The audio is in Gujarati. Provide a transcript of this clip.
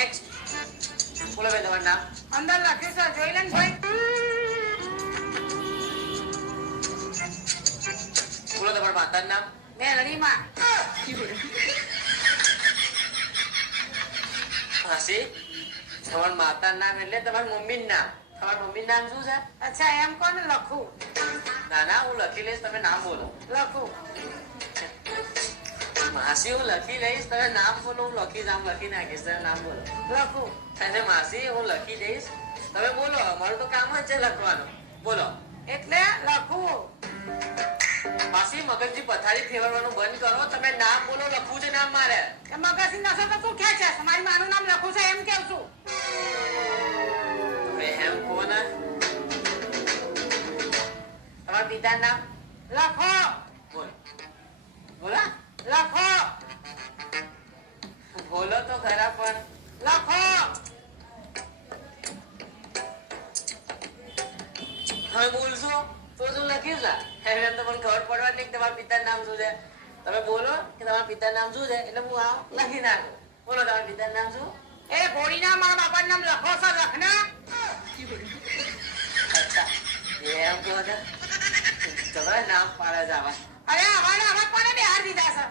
નેક્સ્ટ. બોલો ભાઈ તમારું નામ. અંદર લખ્યું છે જોઈ લે ને ભાઈ. બોલો તમારા માતાનું નામ. મેલડીમાં. હાસી તમારા માતાનું નામ એટલે તમારી મમ્મીનું નામ. તમારા મમ્મીનું નામ શું છે? અચ્છા એમ કોને લખું? ના ના હું લખી લઈશ, તમે નામ બોલો. લખું. માસી હું લખી લઈશ, તમે નામ બોલો. હું લખી નાખીશ, તમે નામ બોલો. લખું. અને માસી હું લખી દઈશ, તમે બોલો. અમારું તો કામ જ છે લખવાનું. બોલો. એટલે લખું. માસી મગજની પથારી ફેરવવાનું બંધ કરો. તમે નામ બોલો. લખવું છે નામ મારે. મગજની નસો તો શું કે છે? તમારી માનું નામ લખું છે એમ કેવું છું. તમે એમ કહો ને. તમારા પિતાનું નામ લખો. બોલો. બોલા લખો. બોલો તો ખરા પણ. લખો. હવે બોલશો તો શું લખીશ ને? એમ તો પણ ખબર પડવા નહીં કે તમારા પિતાનું નામ શું છે. તમે બોલો કે તમારા પિતાનું નામ શું છે એટલે હું આમ લખી નાખું. બોલો તમારા પિતાનું નામ શું? એ ઘોડીના મારા બાપાનું નામ લખો છો લખના. અચ્છા એમ કહો છો. તમારે નામ પાડે છે આવા. અરે આવા કોને બિહાર દીધા છે?